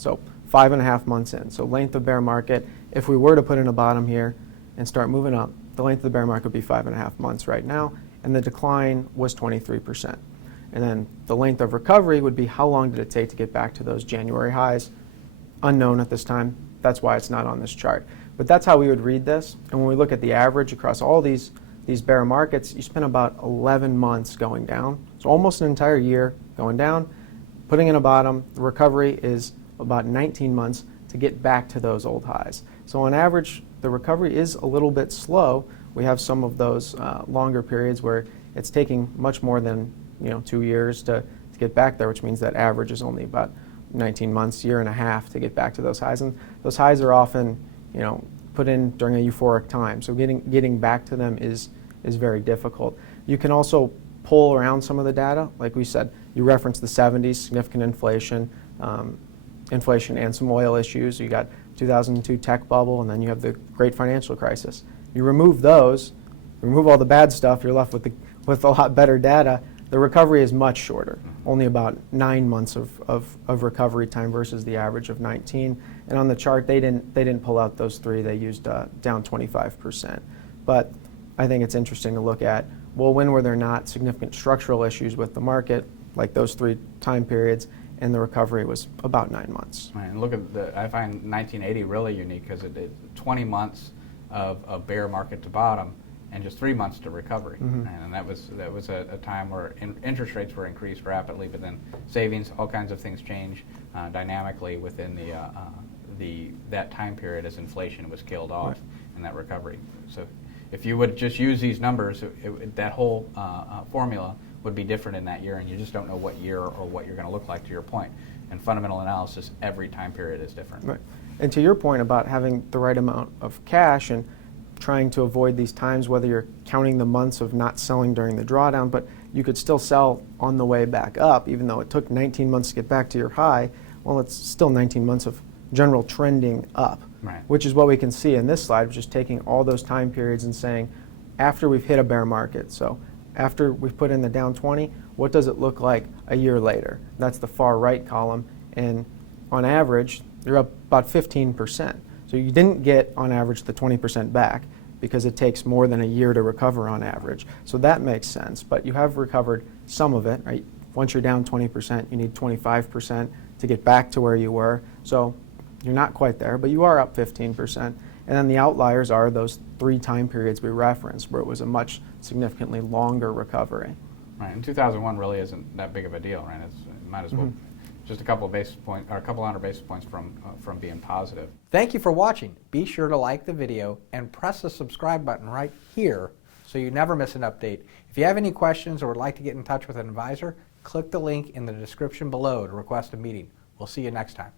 So 5.5 months in. So length of bear market, if we were to put in a bottom here and start moving up, the length of the bear market would be 5.5 months right now, and the decline was 23%. And then the length of recovery would be how long did it take to get back to those January highs? Unknown at this time. That's why it's not on this chart. But that's how we would read this. And when we look at the average across all these bear markets, you spend about 11 months going down. So almost an entire year going down, putting in a bottom. The recovery is about 19 months to get back to those old highs. So on average, the recovery is a little bit slow. We have some of those longer periods where it's taking much more than 2 years to get back there, which means that average is only about 19 months, year and a half to get back to those highs. And those highs are often put in during a euphoric time. So getting back to them is very difficult. You can also pull around some of the data. Like we said, you referenced the 70s, significant inflation and some oil issues. You got 2002 tech bubble, and then you have the great financial crisis. You remove those, remove all the bad stuff, you're left with a lot better data. The recovery is much shorter, only about 9 months of recovery time versus the average of 19. And on the chart, they didn't pull out those three. They used down 25%. But I think it's interesting to look at, well, when were there not significant structural issues with the market, like those 3 time periods, and the recovery was about 9 months. Right, and look at I find 1980 really unique because it did 20 months of bear market to bottom and just 3 months to recovery. Mm-hmm. And that was a time where interest rates were increased rapidly, but then savings, all kinds of things change dynamically within that time period as inflation was killed off in that recovery. So if you would just use these numbers, that whole formula would be different in that year, and you just don't know what year or what you're going to look like, to your point. And fundamental analysis, every time period is different. Right. And to your point about having the right amount of cash and trying to avoid these times, whether you're counting the months of not selling during the drawdown, but you could still sell on the way back up, even though it took 19 months to get back to your high. Well, it's still 19 months of general trending up, right, which is what we can see in this slide, which is taking all those time periods and saying, after we've hit a bear market, so after we've put in the down 20, what does it look like a year later? That's the far right column, and on average, you're up about 15%. So you didn't get, on average, the 20% back because it takes more than a year to recover on average. So that makes sense, but you have recovered some of it, right? Once you're down 20%, you need 25% to get back to where you were. So you're not quite there, but you are up 15%. And then the outliers are those 3 time periods we referenced where it was a much significantly longer recovery. Right, and 2001 really isn't that big of a deal, right? It might as well just a couple of basis points, or a couple hundred basis points from being positive. Thank you for watching. Be sure to like the video and press the subscribe button right here so you never miss an update. If you have any questions or would like to get in touch with an advisor, click the link in the description below to request a meeting. We'll see you next time.